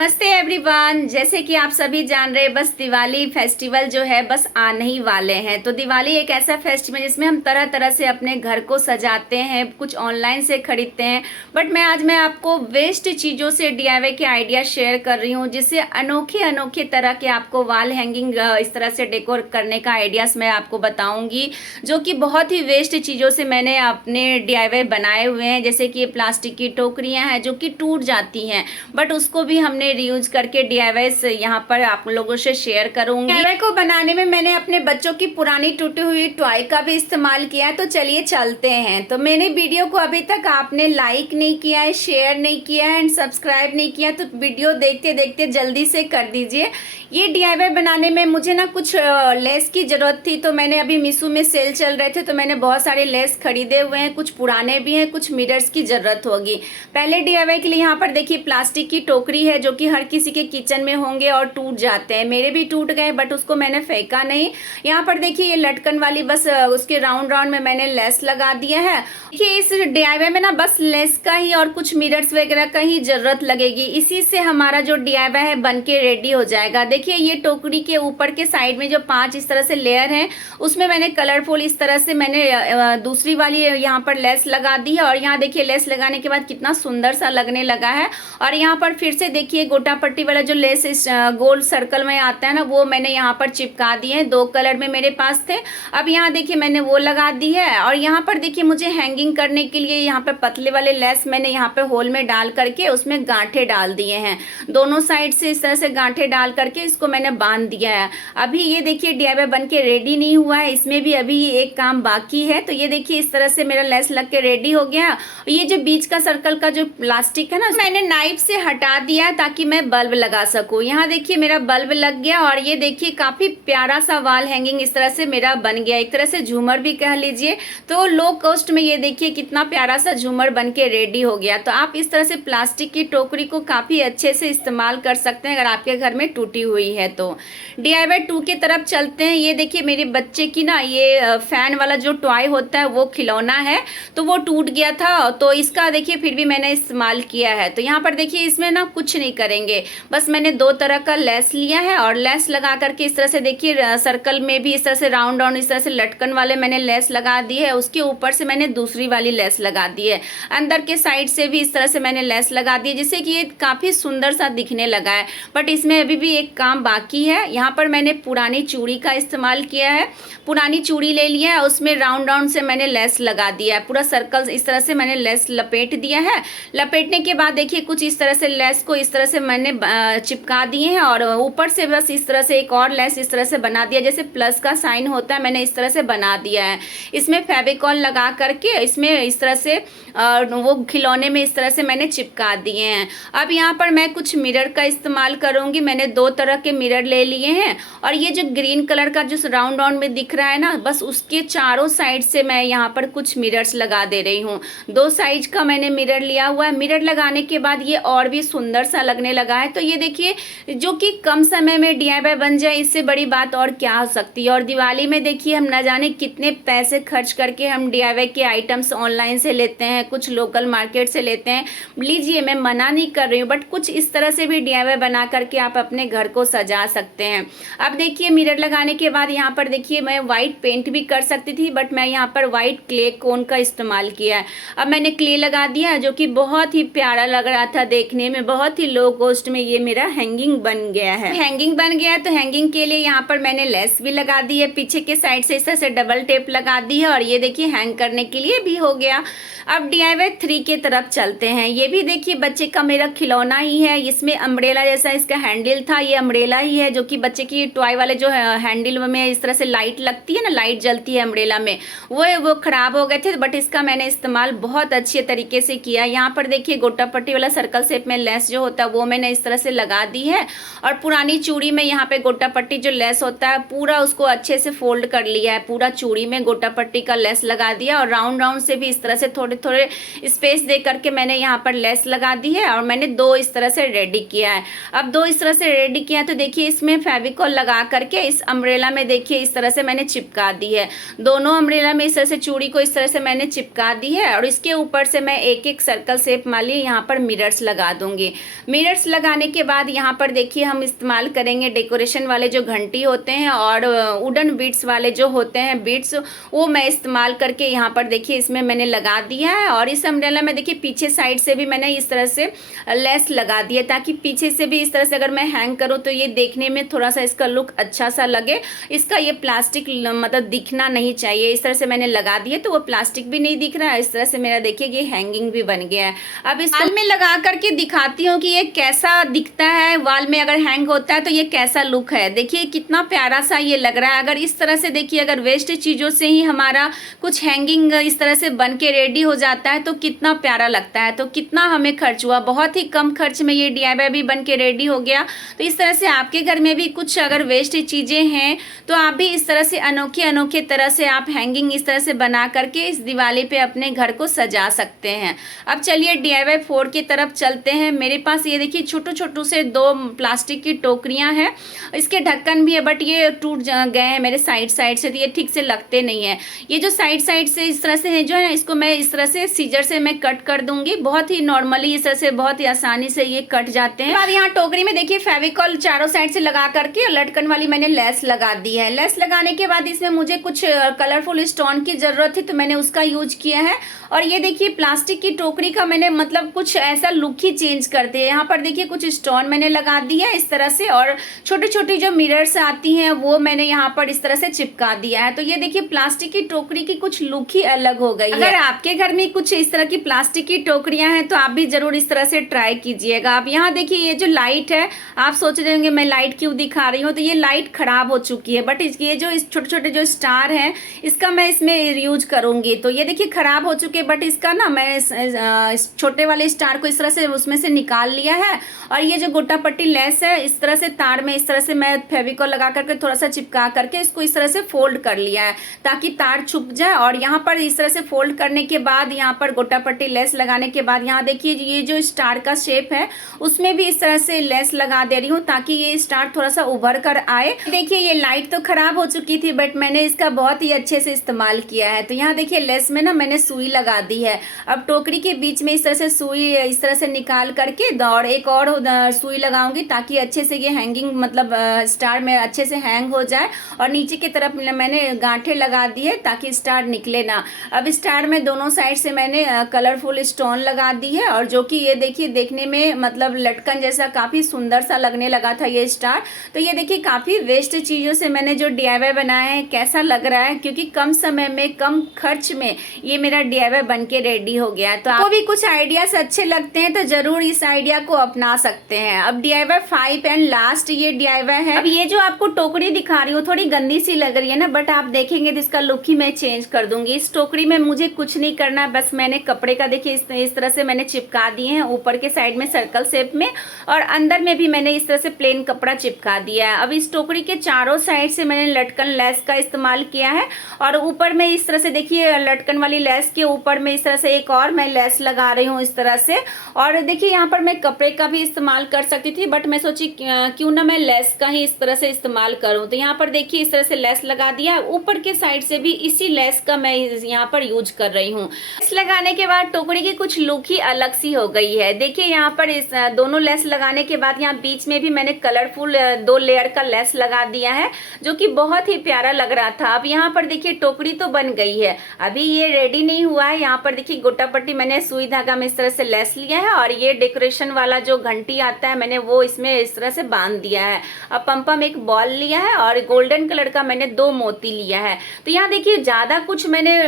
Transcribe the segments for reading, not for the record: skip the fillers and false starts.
नमस्ते एवरीवन। जैसे कि आप सभी जान रहे हैं, बस दिवाली फेस्टिवल जो है बस आने ही वाले हैं। तो दिवाली एक ऐसा फेस्टिवल जिसमें हम तरह तरह से अपने घर को सजाते हैं, कुछ ऑनलाइन से खरीदते हैं। बट आज मैं आपको वेस्ट चीज़ों से डीआईवाई के आइडिया शेयर कर रही हूँ, जिससे अनोखे अनोखे तरह के आपको वॉल हैंगिंग इस तरह से डेकोर करने का आइडियाज़ मैं आपको बताऊँगी, जो कि बहुत ही वेस्ट चीज़ों से मैंने अपने डीआईवाई बनाए हुए हैं। जैसे कि प्लास्टिक की टोकरियाँ हैं जो कि टूट जाती हैं, बट उसको भी हमने रीयूज करके डीआईवाई यहाँ पर आप लोगों से शेयर करूंगी। डीआईवाई को बनाने में मैंने अपने बच्चों की पुरानी टूटी हुई टॉय का भी इस्तेमाल किया है। तो चलिए चलते हैं। तो मैंने वीडियो को अभी तक आपने लाइक नहीं किया है, शेयर नहीं किया है एंड सब्सक्राइब नहीं किया, तो वीडियो देखते देखते जल्दी से कर दीजिए। ये डीआईवाई बनाने में मुझे ना कुछ लेस की जरूरत थी। तो मैंने अभी मीशो में सेल चल रहे थे, तो मैंने बहुत सारे लेस खरीदे हुए हैं। कुछ पुराने भी हैं, कुछ मिरर्स की जरूरत होगी। पहले डीआईवाई के लिए यहाँ पर देखिए प्लास्टिक की टोकरी है, जो कि हर किसी के किचन में होंगे और टूट जाते हैं। मेरे भी टूट गए, बट उसको मैंने फेंका नहीं। यहाँ पर देखिए ये लटकन वाली बस उसके राउंड राउंड में मैंने लेस लगा दिया है। देखिए इस डीआईवाई में ना बस लेस का ही और कुछ मिरर्स वगैरह का ही जरूरत लगेगी। इसी से हमारा जो डीआईवाई है बन के रेडी हो जाएगा। देखिए ये टोकरी के ऊपर के साइड में जो 5 इस तरह से लेयर हैं, उसमें मैंने कलरफुल इस तरह से मैंने दूसरी वाली यहाँ पर लेस लगा दी है। और यहाँ देखिए लेस लगाने के बाद कितना सुंदर सा लगने लगा है। और यहाँ पर फिर से देखिए गोटा पट्टी वाला जो लेस इस गोल सर्कल में आता है ना, वो मैंने यहाँ पर चिपका दिए हैं। 2 कलर में मेरे पास थे। अब यहाँ देखिए मैंने वो लगा दी है। और यहाँ पर देखिए मुझे हैंगिंग करने के लिए यहाँ पर पतले वाले लेस मैंने यहाँ पे होल में डाल करके उसमें गांठे डाल दिए हैं। दोनों साइड से इस तरह से गांठे डाल करके इसको मैंने बांध दिया है। अभी ये देखिए डीआईवाई बन के रेडी नहीं हुआ है, इसमें भी अभी एक काम बाकी है। तो ये देखिए इस तरह से मेरा लेस लग के रेडी हो गया। ये जो बीच का सर्कल का जो प्लास्टिक है ना, मैंने नाइफ से हटा दिया है ताकि मैं बल्ब लगा सकूं। यहाँ देखिए मेरा बल्ब लग गया। और ये देखिए काफी प्यारा सा वॉल हैंगिंग इस तरह से मेरा बन गया, एक तरह से झूमर भी कह लीजिए। तो लो कॉस्ट में ये देखिए कितना प्यारा सा झूमर बन के रेडी हो गया। तो आप इस तरह से प्लास्टिक की टोकरी को काफी अच्छे से इस्तेमाल कर सकते हैं अगर आपके घर में टूटी हुई है तो। डीआईवाई 2 की तरफ चलते हैं। ये देखिए मेरे बच्चे की ना ये फैन वाला जो टॉय होता है वो खिलौना है, तो वो टूट गया था। तो इसका देखिए फिर भी मैंने इस्तेमाल किया है। तो यहाँ पर देखिए इसमें ना कुछ नहीं करेंगे, बस मैंने 2 तरह का लेस लिया है और लेस लगा करके इस तरह से देखिए सर्कल में भी इस तरह से राउंड राउंड इस तरह से लटकन वाले मैंने लेस लगा दी है। उसके ऊपर से मैंने दूसरी वाली लेस लगा दी है। अंदर के साइड से भी इस तरह से मैंने लेस लगा दी है, जिससे कि ये काफी सुंदर सा दिखने लगा है। बट इसमें अभी भी एक काम बाकी है। यहाँ पर मैंने पुरानी चूड़ी का इस्तेमाल किया है। पुरानी चूड़ी ले लिया है, उसमें राउंड राउंड से मैंने लेस लगा दिया है। पूरा सर्कल इस तरह से मैंने लेस लपेट दिया है। लपेटने के बाद देखिए कुछ इस तरह से लेस को इस तरह से मैंने चिपका दिए हैं। और ऊपर से बस इस तरह से एक और लेस इस तरह से बना दिया, जैसे प्लस का साइन होता है, मैंने इस तरह से बना दिया है। इसमें फेविकॉल लगा करके इसमें इस तरह से वो खिलौने में इस तरह से मैंने चिपका दिए हैं। अब यहाँ पर मैं कुछ मिरर का इस्तेमाल करूंगी। मैंने 2 तरह के मिरर ले लिए हैं। और ये जो ग्रीन कलर का जो राउंड राउंड में दिख रहा है ना, बस उसके चारों साइड से मैं यहाँ पर कुछ मिरर्स लगा दे रही हूँ। 2 साइज का मैंने मिरर लिया हुआ है। मिरर लगाने के बाद ये और भी सुंदर सा लगने लगा है। तो ये देखिए जो कि कम समय में डीआईवाई बन जाए, इससे बड़ी बात और क्या हो सकती है। और दिवाली में देखिए हम ना जाने कितने पैसे खर्च करके हम डीआईवाई के आइटम्स ऑनलाइन से लेते हैं, कुछ लोकल मार्केट से लेते हैं। लीजिए, मैं मना नहीं कर रही हूँ, बट कुछ इस तरह से भी डीआईवाई बना करके आप अपने घर को सजा सकते हैं। अब देखिए मिरर लगाने के बाद यहाँ पर देखिए मैं व्हाइट पेंट भी कर सकती थी, बट मैं यहाँ पर व्हाइट क्ले कोन का इस्तेमाल किया है। अब मैंने क्ले लगा दिया, जो कि बहुत ही प्यारा लग रहा था देखने में। बहुत ही लो कॉस्ट में ये मेरा हैंगिंग बन गया है। हैंगिंग बन गया है, तो हैंगिंग के लिए यहाँ पर मैंने लेस भी लगा दी है। पीछे के साइड से इस तरह से डबल टेप लगा दी है। और ये देखिए हैंग करने के लिए भी हो गया। अब डीआईवाई 3 की तरफ चलते हैं। ये भी देखिए बच्चे का मेरा खिलौना ही है। इसमें अम्ब्रेला जैसा इसका हैंडल था, ये अम्ब्रेला ही है, जो कि बच्चे की टॉय वाले जो हैंडल में इस तरह से लाइट लगती है ना, लाइट जलती है अम्ब्रेला में, वो खराब हो गए थे। बट इसका मैंने इस्तेमाल बहुत अच्छे तरीके से किया। यहाँ पर देखिए गोटा पट्टी वाला सर्कल शेप में लेस जो होता है वो मैंने इस तरह से लगा दी है। और पुरानी चूड़ी में यहाँ पे गोटा पट्टी जो लेस होता है पूरा उसको अच्छे से फोल्ड कर लिया है। पूरा चूड़ी में गोटा पट्टी का लेस लगा दिया। और राउंड राउंड से भी इस तरह से थोड़े थोड़े स्पेस दे करके मैंने यहाँ पर लेस लगा दी है। और मैंने 2 इस तरह से रेडी किया है। अब 2 इस तरह से रेडी किया है, तो देखिए इसमें फेविकॉल लगा करके इस अम्ब्रेला में देखिए इस तरह से मैंने चिपका दी है। दोनों अम्ब्रेला में इस तरह से चूड़ी को इस तरह से मैंने चिपका दी है। और इसके ऊपर से मैं एक एक सर्कल शेप वाली यहाँ पर मिरर्स लगा दूंगी। मिरर्स लगा लगाने के बाद यहाँ पर देखिए हम इस्तेमाल करेंगे डेकोरेशन वाले जो घंटी होते हैं और वुडन बीड्स वाले जो होते हैं बीड्स, वो मैं इस्तेमाल करके यहाँ पर देखिए इसमें मैंने लगा दिया है। और इस अम्ब्रेला में देखिए पीछे साइड से भी मैंने इस तरह से लेस लगा दिया ताकि पीछे से भी इस तरह से अगर मैं हैंग करूँ तो ये देखने में थोड़ा सा इसका लुक अच्छा सा लगे। इसका ये प्लास्टिक मतलब दिखना नहीं चाहिए, इस तरह से मैंने लगा दिया तो वो प्लास्टिक भी नहीं दिख रहा है। इस तरह से मेरा देखिए ये हैंगिंग भी बन गया है। अब इस वाल में लगा करके दिखाती हूँ कि ये कैसा दिखता है, वाल में अगर हैंग होता है तो ये कैसा लुक है। देखिए कितना प्यारा सा ये लग रहा है। अगर इस तरह से देखिए अगर वेस्ट चीज़ों से ही हमारा कुछ हैंगिंग इस तरह से बन के रेडी हो जाता है तो कितना प्यारा लगता है। तो कितना हमें खर्च हुआ, बहुत ही कम खर्च में ये DIY भी बन के रेडी हो गया। तो इस तरह से आपके घर में भी कुछ अगर वेस्ट चीज़ें हैं तो आप भी इस तरह से अनोखे अनोखे तरह से आप हैंगिंग इस तरह से बना करके इस दिवाली पे अपने घर को सजा सकते हैं। अब चलिए DIY 4 की तरफ चलते हैं। मेरे पास ये देखिए छोटू छोटू से 2 प्लास्टिक की टोकरियां हैं, इसके ढक्कन भी है बट ये टूट गए हैं मेरे साइड से, तो ये ठीक से लगते नहीं है। ये जो साइड से इस तरह से है जो है ना, इसको मैं इस तरह से सीजर से मैं कट कर दूंगी। बहुत ही नॉर्मली इस तरह से बहुत ही आसानी से ये कट जाते हैं। अब यहाँ टोकरी में देखिए फेविकॉल चारों साइड से लगा करके लटकन वाली मैंने लेस लगा दी है। लेस लगाने के बाद इसमें मुझे कुछ कलरफुल स्टोन की जरूरत थी तो मैंने उसका यूज किया है। और ये देखिए प्लास्टिक की टोकरी का मैंने मतलब कुछ ऐसा लुक ही चेंज कर दिया। यहाँ पर देखिए कुछ स्टोन मैंने लगा दिया है इस तरह से, और छोटी छोटी जो मिरर्स आती हैं वो मैंने यहाँ पर इस तरह से चिपका दिया है। तो ये देखिए प्लास्टिक की टोकरी की कुछ लुक ही अलग हो गई है। अगर आपके घर में कुछ इस तरह की प्लास्टिक की टोकरियां हैं तो आप भी जरूर इस तरह से ट्राई कीजिएगा। आप यहाँ देखिए ये जो लाइट है, आप सोच रहे होंगे मैं लाइट क्यों दिखा रही हूँ, तो ये लाइट खराब हो चुकी है बट ये जो इस छोटे छोटे जो स्टार हैं इसका मैं इसमें यूज करूंगी। तो ये देखिए खराब हो चुके बट इसका ना मैं इस छोटे वाले स्टार को इस तरह से उसमें से निकाल लिया है। और ये जो गोटा पट्टी लेस है इस तरह से तार में इस तरह से मैं फेविकॉल लगा करके थोड़ा सा चिपका करके इसको इस तरह से फोल्ड कर लिया है ताकि तार छुप जाए। और यहाँ पर इस तरह से फोल्ड करने के बाद यहाँ पर गोटा पट्टी लेस लगाने के बाद यहाँ देखिए ये जो स्टार का शेप है उसमें भी इस तरह से लेस लगा दे रही हूँ ताकि ये स्टार थोड़ा सा उभर कर आए। देखिए ये लाइट तो खराब हो चुकी थी बट मैंने इसका बहुत ही अच्छे से इस्तेमाल किया है। तो यहाँ देखिए लेस में ना मैंने सुई लगा दी है। अब टोकरी के बीच में इस तरह से सुई इस तरह से निकाल करके और एक और सुई लगाऊंगी ताकि अच्छे से ये हैंगिंग मतलब स्टार में अच्छे से हैंग हो जाए। और नीचे की तरफ मैंने गांठें लगा दी है ताकि स्टार निकले ना। अब स्टार में दोनों साइड से मैंने कलरफुल स्टोन लगा दी है और जो कि ये देखिए देखने में मतलब लटकन जैसा काफ़ी सुंदर सा लगने लगा था ये स्टार। तो ये देखिए काफ़ी वेस्ट चीज़ों से मैंने जो DIY बनाया है कैसा लग रहा है, क्योंकि कम समय में कम खर्च में ये मेरा DIY बन के रेडी हो गया है। तो आपको भी कुछ आइडियाज अच्छे लगते हैं तो जरूर इस आइडिया को अपना सकते हैं। अब DIY 5 एंड लास्ट ये DIY है। अब ये जो आपको टोकरी दिखा रही हूँ थोड़ी गंदी सी लग रही है ना, बट आप देखेंगे तो इसका लुक ही मैं चेंज कर दूंगी। इस टोकरी में मुझे कुछ नहीं करना, बस मैंने कपड़े का देखिए इस तरह से मैंने चिपका दिए हैं ऊपर के साइड में सर्कल शेप में, और अंदर में भी मैंने इस तरह से प्लेन कपड़ा चिपका दिया है। अब इस टोकरी के चारों साइड से मैंने लटकन लेस का इस्तेमाल किया है और ऊपर में इस तरह से देखिए लटकन वाली लेस के ऊपर में इस तरह से एक और मैं लेस लगा रही हूँ इस तरह से। और देखिए यहाँ पर मैं कपड़े का भी इस्तेमाल कर सकती थी बट मैं सोची क्यों ना मैं लेस का ही इस तरह से इस्तेमाल करूँ। तो यहाँ पर देखिए इस तरह से लेस लगा दिया, ऊपर के साइड से भी इसी लेस का मैं यहाँ पर यूज कर रही हूँ। लेस लगाने के बाद टोकरी की कुछ लुक ही अलग सी हो गई है। देखिए यहाँ पर इस दोनों लेस लगाने के बाद यहाँ बीच में भी मैंने कलरफुल 2 लेयर का लेस लगा दिया है जो कि बहुत ही प्यारा लग रहा था। अब यहाँ पर देखिए टोकरी तो बन गई है, अभी ये रेडी नहीं हुआ है। यहाँ पर देखिए गोटा पट्टी मैंने सुई धागा में इस तरह से लेस लिया है और ये डेकोरेशन वाला जो घंटी आता है मैंने वो इसमें इस तरह से बांध दिया है। अब पंपम एक बॉल लिया है और गोल्डन कलर का मैंने 2 मोती लिया है। तो यहाँ देखिए ज्यादा कुछ मैंने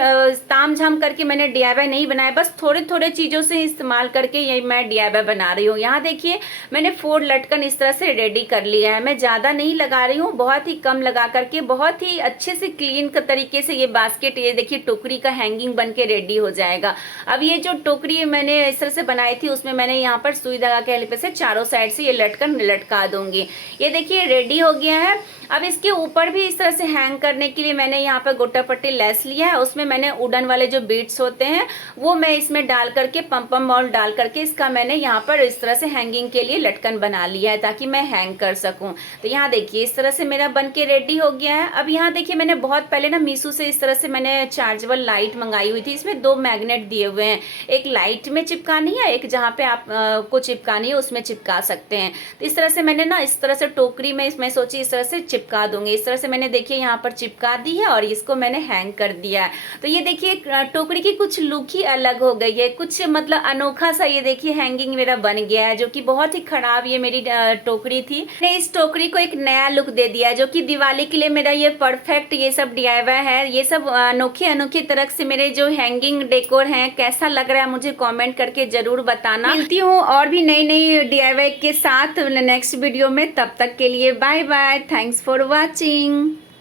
ताम झाम करके मैंने DIY नहीं बनाया, बस थोड़े थोड़े चीजों से इस्तेमाल करके ये मैं DIY बना रही हूँ। यहाँ देखिए मैंने 4 लटकन इस तरह से रेडी कर लिया है। मैं ज्यादा नहीं लगा रही हूँ, बहुत ही कम लगा करके बहुत ही अच्छे से क्लीन तरीके से ये बास्केट ये देखिए टोकरी का हैंगिंग बन के रेडी हो जाएगा। अब ये जो टोकरी मैंने इस तरह से बनाई थी उसमें मैंने यहाँ पर सुई धागा के हेल्प से चारों साइड से ये लटकन लटका दूंगी। ये देखिए रेडी हो गया है। अब इसके ऊपर भी इस तरह से हैंग करने के लिए मैंने यहाँ पर गोटा पट्टी लेस लिया है, उसमें मैंने वुडन वाले जो बीड्स होते हैं वो मैं इसमें डाल करके पंपम बॉल डाल करके इसका मैंने यहाँ पर इस तरह से हैंगिंग के लिए लटकन बना लिया है ताकि मैं हैंग कर सकूं। तो यहाँ देखिए इस तरह से मेरा बन के रेडी हो गया है। अब यहाँ देखिए मैंने बहुत पहले ना मीशो से इस तरह से मैंने चार्जेबल लाइट मंगाई हुई थी, इसमें 2 मैग्नेट दिए हुए हैं, एक लाइट में चिपकानी है, एक जहाँ पे आप को चिपकानी है उसमें उसमें चिपका सकते हैं। तो इस तरह से मैंने ना इस तरह से टोकरी में मैं सोची इस तरह से चिपका दूंगी। इस तरह से मैंने देखिए यहाँ पर चिपका दी है और इसको मैंने हैंग कर दिया है। तो ये देखिए टोकरी की कुछ लुक ही अलग हो गई है, कुछ मतलब अनोखा सा ये देखिए हैंगिंग मेरा बन गया है, जो कि बहुत ही खराब ये मेरी टोकरी थी। मैंने इस टोकरी को एक नया लुक दे दिया है, जो कि दिवाली के लिए मेरा ये परफेक्ट ये सब DIY है। ये सब अनोखे अनोखे तरह से मेरे जो हैंगिंग डेकोर हैं कैसा लग रहा है मुझे कमेंट करके जरूर बताना। मिलती हूँ और भी नई नई DIY के साथ नेक्स्ट वीडियो में। तब तक के लिए bye bye, thanks for watching.